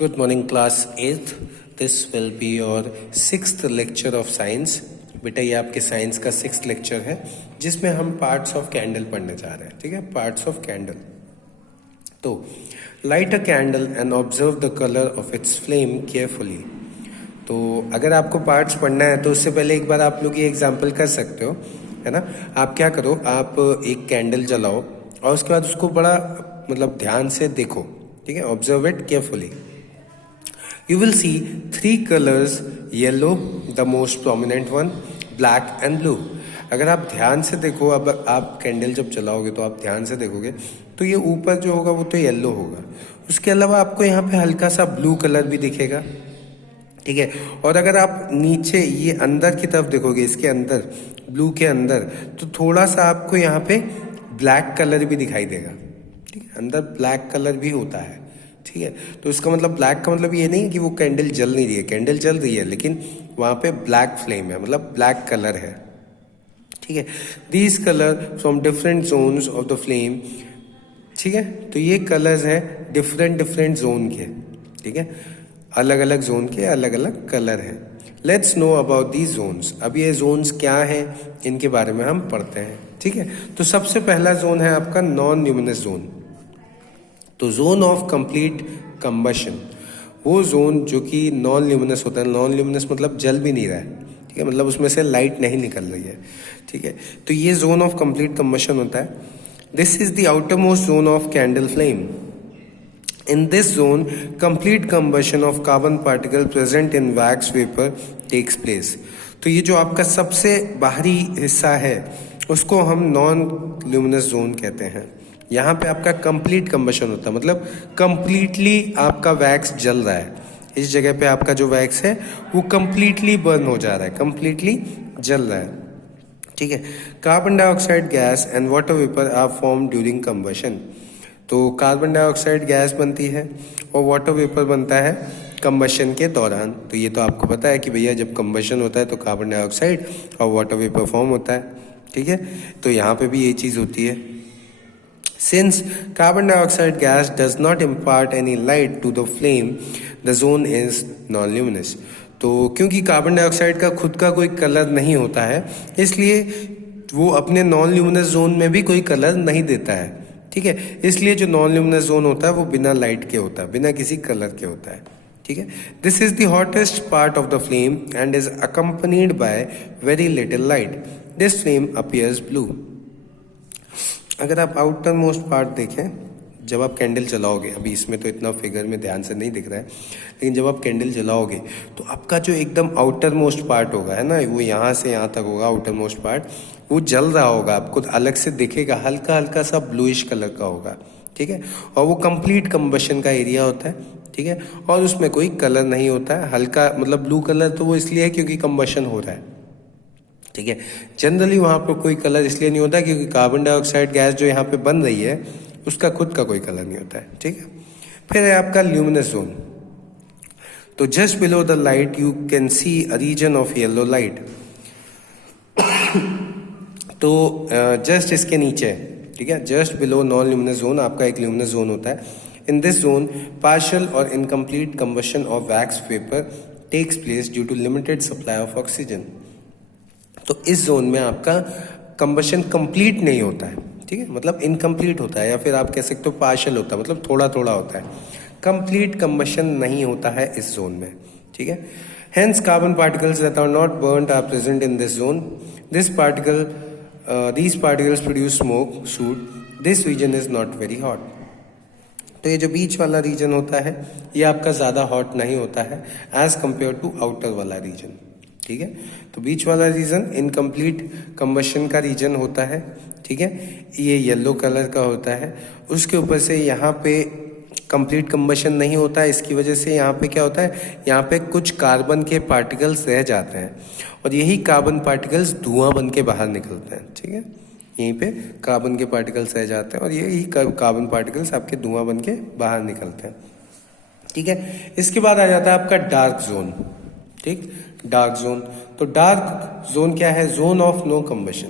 Good morning, class 8th. This will be your 6th lecture of science. बेटा ये आपके science का 6th lecture है जिसमें हम पार्ट्स ऑफ कैंडल पढ़ने जा रहे हैं. ठीक है, पार्ट्स ऑफ कैंडल. तो light a candle and observe the colour of its flame carefully. तो अगर आपको पार्ट्स पढ़ना है तो उससे पहले एक बार आप लोग ये एग्जाम्पल कर सकते हो, है ना. आप क्या करो, आप एक कैंडल जलाओ और उसके बाद उसको बड़ा मतलब ध्यान से देखो. ठीक है, observe it carefully. You will see three colors: yellow, the most prominent one, black and blue. अगर आप ध्यान से देखो, अब आप कैंडल जब जलाओगे तो आप ध्यान से देखोगे तो ये ऊपर जो होगा वो तो येलो होगा. उसके अलावा आपको यहाँ पे हल्का सा ब्लू कलर भी दिखेगा. ठीक है, और अगर आप नीचे ये अंदर की तरफ देखोगे, इसके अंदर ब्लू के अंदर, तो थोड़ा सा आपको यहाँ पे ब्लैक कलर भी दिखाई देगा. ठीक है, अंदर ब्लैक कलर भी होता है. ठीक है, तो इसका मतलब ब्लैक का मतलब ये नहीं है कि वो कैंडल जल नहीं रही है, कैंडल जल रही है लेकिन वहाँ पे ब्लैक फ्लेम है, मतलब ब्लैक कलर है. ठीक है, these colour from different zones of the flame. ठीक है, तो ये कलर्स हैं डिफरेंट जोन के. ठीक है, अलग अलग जोन के अलग अलग कलर हैं. Let's know about these zones. अब ये जोन्स क्या हैं इनके बारे में हम पढ़ते हैं. ठीक है, तो सबसे पहला जोन है आपका नॉन ल्यूमिनस जोन. तो जोन ऑफ कंप्लीट कंबशन, वो जोन जो कि नॉन ल्यूमिनस होता है. नॉन ल्यूमिनस मतलब जल भी नहीं रहा है. ठीक है, मतलब उसमें से लाइट नहीं निकल रही है. ठीक है, तो ये जोन ऑफ कंप्लीट कंबशन होता है. This is the outer most zone of candle flame. In this zone complete combustion of carbon particle present in wax vapour takes place. तो ये जो आपका सबसे बाहरी हिस्सा है उसको हम नॉन ल्यूमिनस जोन कहते हैं. यहाँ पे आपका कंप्लीट कंबशन होता है, मतलब कंप्लीटली आपका वैक्स जल रहा है. इस जगह पे आपका जो वैक्स है वो कंप्लीटली बर्न हो जा रहा है, कंप्लीटली जल रहा है. ठीक है, carbon dioxide gas and water vapour are form during combustion. तो कार्बन डाइऑक्साइड गैस बनती है और वाटर वेपर बनता है कंबशन के दौरान. तो ये तो आपको पता है कि भैया जब कंबशन होता है तो कार्बन डाइऑक्साइड और वाटर वेपर फॉर्म होता है. ठीक है, तो यहाँ पे भी ये चीज़ होती है. Since carbon dioxide gas does not impart any light to the flame, the zone is non-luminous. तो क्योंकि कार्बन डाइऑक्साइड का खुद का कोई कलर नहीं होता है इसलिए वो अपने नॉन ल्यूमिनस जोन में भी कोई कलर नहीं देता है. ठीक है, इसलिए जो नॉन ल्यूमिनस जोन होता है वो बिना लाइट के होता है, बिना किसी कलर के होता है. ठीक है, this is the hottest part of the flame and is accompanied by very little light. This flame appears blue. अगर आप आउटर मोस्ट पार्ट देखें, जब आप कैंडल जलाओगे, अभी इसमें तो इतना फिगर में ध्यान से नहीं दिख रहा है, लेकिन जब आप कैंडल जलाओगे तो आपका जो एकदम आउटर मोस्ट पार्ट होगा, है ना, वो यहाँ से यहाँ तक होगा. आउटर मोस्ट पार्ट वो जल रहा होगा, आपको अलग से दिखेगा, हल्का हल्का सा ब्लूइश कलर का होगा. ठीक है, और वो कंप्लीट कंबशन का एरिया होता है. ठीक है, और उसमें कोई कलर नहीं होता है. हल्का मतलब ब्लू कलर तो वो इसलिए है क्योंकि कंबशन हो रहा है. ठीक है, जनरली वहाँ पर कोई कलर इसलिए नहीं होता क्योंकि कार्बन डाइऑक्साइड गैस जो यहाँ पे बन रही है उसका खुद का कोई कलर नहीं होता है. ठीक है, फिर है आपका ल्यूमिनस जोन. तो just below the light you can see a region of yellow light. तो जस्ट इसके नीचे, ठीक है, just below non luminous zone आपका एक ल्यूमिनस जोन होता है. इन दिस जोन पार्शियल और incomplete combustion of wax vapour takes place due to limited supply of oxygen. तो इस जोन में आपका कंबशन कंप्लीट नहीं होता है. ठीक है, मतलब इनकम्प्लीट होता है, या फिर आप कह सकते हो पार्शियल होता है, मतलब थोड़ा थोड़ा होता है. कंप्लीट कंबशन नहीं होता है इस जोन में. ठीक है, hence carbon particles that are not burnt are present in this zone. These particles produce smoke soot. This region is not very hot. तो ये जो बीच वाला रीजन होता है ये आपका ज़्यादा हॉट नहीं होता है एज कम्पेयर टू आउटर वाला रीजन. ठीक है, तो बीच वाला रीजन इनकम्प्लीट कंबशन का रीजन होता है. ठीक है, ये येलो कलर का होता है. उसके ऊपर से यहाँ पे कंप्लीट कंबशन नहीं होता है, इसकी वजह से यहाँ पे क्या होता है, यहाँ पे कुछ कार्बन के पार्टिकल्स रह जाते हैं और यही कार्बन पार्टिकल्स धुआं बन के बाहर निकलते हैं. ठीक है, यहीं पे कार्बन के पार्टिकल्स रह जाते हैं और यही कार्बन पार्टिकल्स आपके धुआं बन के बाहर निकलते हैं. ठीक है, इसके बाद आ जाता है आपका डार्क जोन. ठीक, डार्क जोन. तो डार्क जोन क्या है, जोन ऑफ नो कंबशन.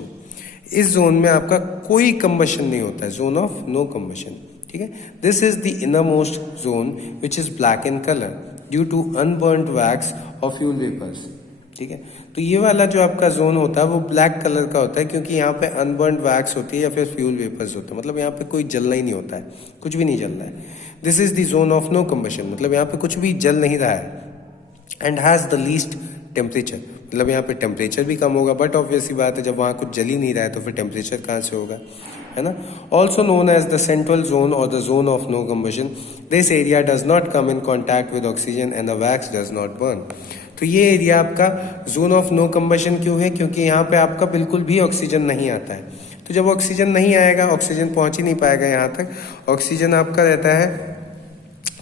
इस जोन में आपका कोई कंबशन नहीं होता है, जोन ऑफ नो कंबशन. ठीक है। This is the innermost zone which is black in colour due to unburnt wax और फ्यूल वेपर्स, ठीक है। तो ये वाला जो आपका जोन होता है वो ब्लैक कलर का होता है क्योंकि यहाँ पे अनबर्न्ड वैक्स होती है या फिर फ्यूल वेपर्स होते हैं, मतलब यहाँ पे कोई जलना ही नहीं होता है, कुछ भी नहीं जल रहा है। This is the zone of no combustion, मतलब यहाँ पे कुछ भी जल नहीं रहा है। And has the least temperature, मतलब यहाँ पे टेम्परेचर भी कम होगा, बट ऑब्वियसली बात है जब वहाँ कुछ जल ही नहीं रहा है तो फिर टेम्परेचर कहाँ से होगा, है ना। Also known as the central zone और the zone of no combustion, this area does not come in contact with oxygen and the wax does not burn. तो ये एरिया आपका जोन ऑफ नो कंबशन क्यों है, क्योंकि यहाँ पे आपका बिल्कुल भी ऑक्सीजन नहीं आता है। तो जब ऑक्सीजन नहीं आएगा, ऑक्सीजन पहुंच ही नहीं पाएगा यहाँ तक, ऑक्सीजन आपका रहता है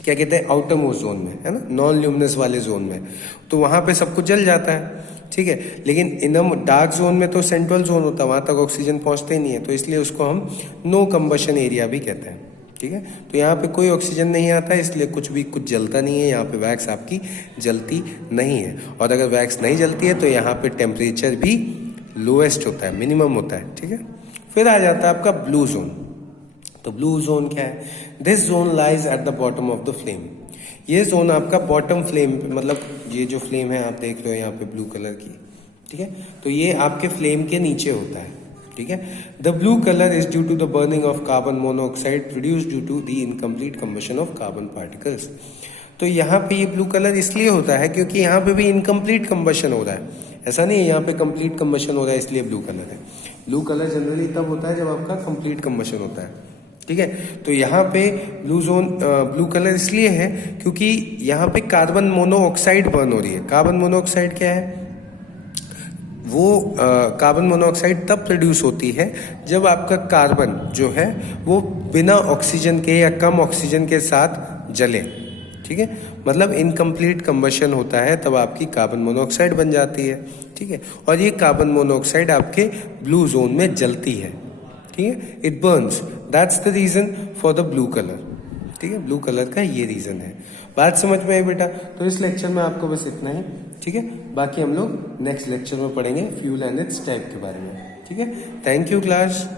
क्या कहते हैं आउटर मोस्ट जोन में, है ना, नॉन ल्यूमिनस वाले जोन में, तो वहां पे सब कुछ जल जाता है, ठीक है। लेकिन इनर डार्क जोन में तो सेंट्रल जोन होता है, वहां तक ऑक्सीजन पहुंचते ही नहीं है, तो इसलिए उसको हम नो कंबशन एरिया भी कहते हैं, ठीक है। तो यहाँ पे कोई ऑक्सीजन नहीं आता है, इसलिए कुछ जलता नहीं है, यहाँ पे वैक्स आपकी जलती नहीं है। और अगर वैक्स नहीं जलती है तो यहाँ पे टेम्परेचर भी लोएस्ट होता है, मिनिमम होता है, ठीक है। फिर आ जाता है आपका ब्लू जोन। तो ब्लू जोन क्या है, this zone lies at the bottom of the flame. ये जोन आपका बॉटम फ्लेम, मतलब ये जो फ्लेम है आप देख रहे हो यहाँ पे ब्लू कलर की, ठीक है, तो ये आपके फ्लेम के नीचे होता है, ठीक है। The blue colour is due to the burning of carbon monoxide produce due to the incomplete combustion of carbon particles. तो यहाँ पे ये ब्लू कलर इसलिए होता है क्योंकि यहाँ पे भी इनकम्प्लीट कंबशन हो रहा है, ऐसा नहीं है यहाँ पे कंप्लीट कंबशन हो रहा है इसलिए ब्लू कलर है। ब्लू कलर जनरली तब होता है जब आपका कंप्लीट कंबशन होता है, ठीक है। तो यहाँ पे ब्लू कलर इसलिए है क्योंकि यहाँ पे कार्बन मोनोऑक्साइड बर्न हो रही है। कार्बन मोनोऑक्साइड क्या है, वो कार्बन मोनोऑक्साइड तब प्रोड्यूस होती है जब आपका कार्बन जो है वो बिना ऑक्सीजन के या कम ऑक्सीजन के साथ जले, ठीक है, मतलब इनकम्प्लीट कंबशन होता है तब आपकी कार्बन मोनोऑक्साइड बन जाती है, ठीक है। और ये कार्बन मोनोऑक्साइड आपके ब्लू जोन में जलती है, ठीक है, it burns, that's the reason for the blue colour, ठीक है। ब्लू कलर का ये रीजन है। बात समझ में आई बेटा? तो इस लेक्चर में आपको बस इतना ही, ठीक है। बाकी हम लोग नेक्स्ट लेक्चर में पढ़ेंगे फ्यूल एंड इट्स टाइप के बारे में, ठीक है। Thank you class.